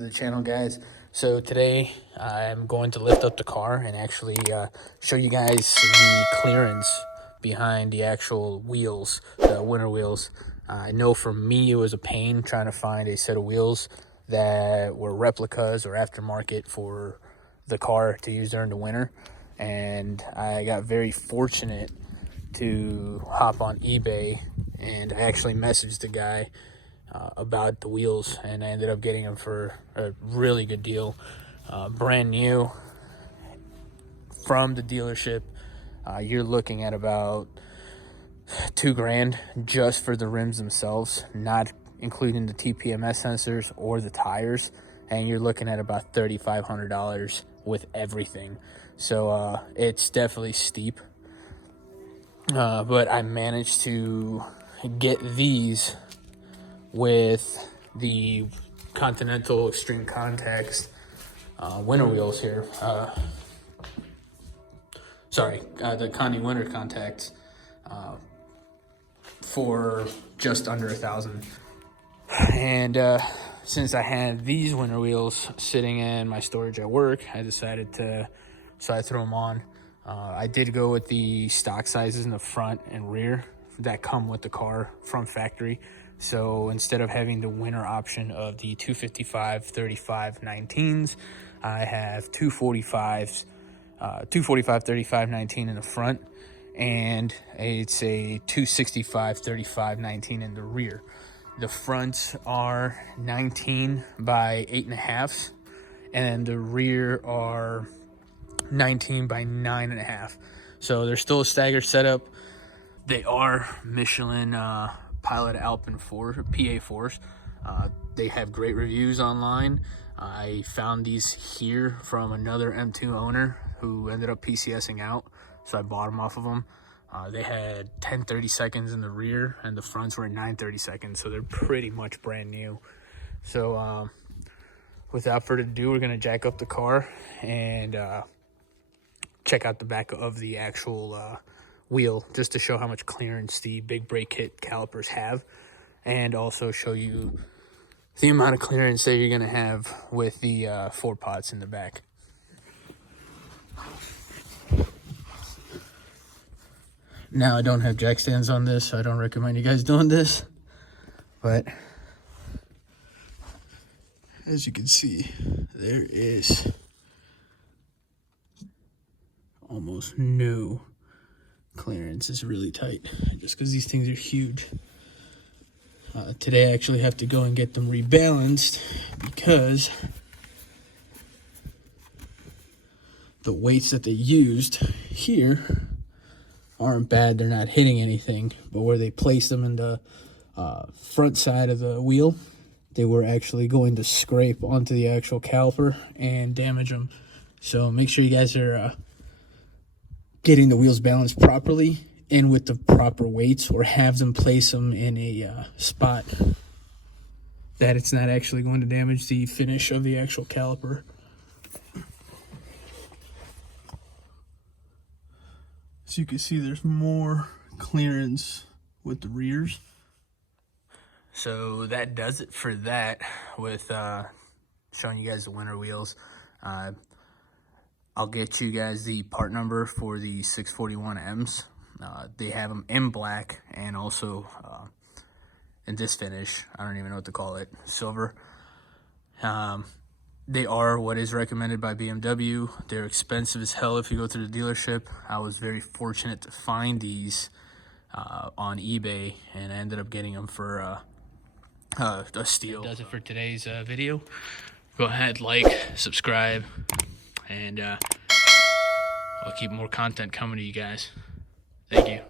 to the channel, guys. So today I'm going to lift up the car and actually show you guys the clearance behind the actual wheels, the winter wheels. I know for me it was a pain trying to find a set of wheels that were replicas or aftermarket for the car to use during the winter, and I got very fortunate to hop on eBay, and I actually messaged the guy about the wheels, and I ended up getting them for a really good deal, brand new from the dealership. You're looking at about $2,000 just for the rims themselves, not including the TPMS sensors or the tires, and you're looking at about $3,500 with everything. So it's definitely steep, but I managed to get these with the Continental Extreme Contacts winter wheels here. The Conti Winter Contacts for just under $1,000. And since I had these winter wheels sitting in my storage at work, I decided to throw them on. I did go with the stock sizes in the front and rear that come with the car from factory. So instead of having the winter option of the 255/35 19s, I have 245s, 245/35 19 in the front, and it's a 265/35 19 in the rear. The fronts are 19 by 8.5, and the rear are 19 by 9.5. So they're still a staggered setup. They are Michelin Pilot Alpin PA4s. They have great reviews online. I found these here from another M2 owner who ended up PCSing out, so I bought them off of them. They had 10-30 seconds in the rear, and the fronts were at 9-30 seconds, so they're pretty much brand new. So without further ado, we're gonna jack up the car and check out the back of the actual wheel, just to show how much clearance the big brake kit calipers have, and also show you the amount of clearance that you're going to have with the 4 pots in the back. Now, I don't have jack stands on this, so I don't recommend you guys doing this, but as you can see, there is almost no clearance. Is really tight just because these things are huge. Today I actually have to go and get them rebalanced because the weights that they used here aren't bad. They're not hitting anything, but where they placed them in the front side of the wheel, they were actually going to scrape onto the actual caliper and damage them. So make sure you guys are getting the wheels balanced properly and with the proper weights, or have them place them in a spot that it's not actually going to damage the finish of the actual caliper. As you can see, there's more clearance with the rears. So that does it for that with showing you guys the winter wheels. I'll get you guys the part number for the 641Ms. They have them in black and also in this finish. I don't even know what to call it, silver. They are what is recommended by BMW. They're expensive as hell if you go to the dealership. I was very fortunate to find these on eBay, and I ended up getting them for a steal. That does it for today's video. Go ahead, like, subscribe, and I'll keep more content coming to you guys. Thank you.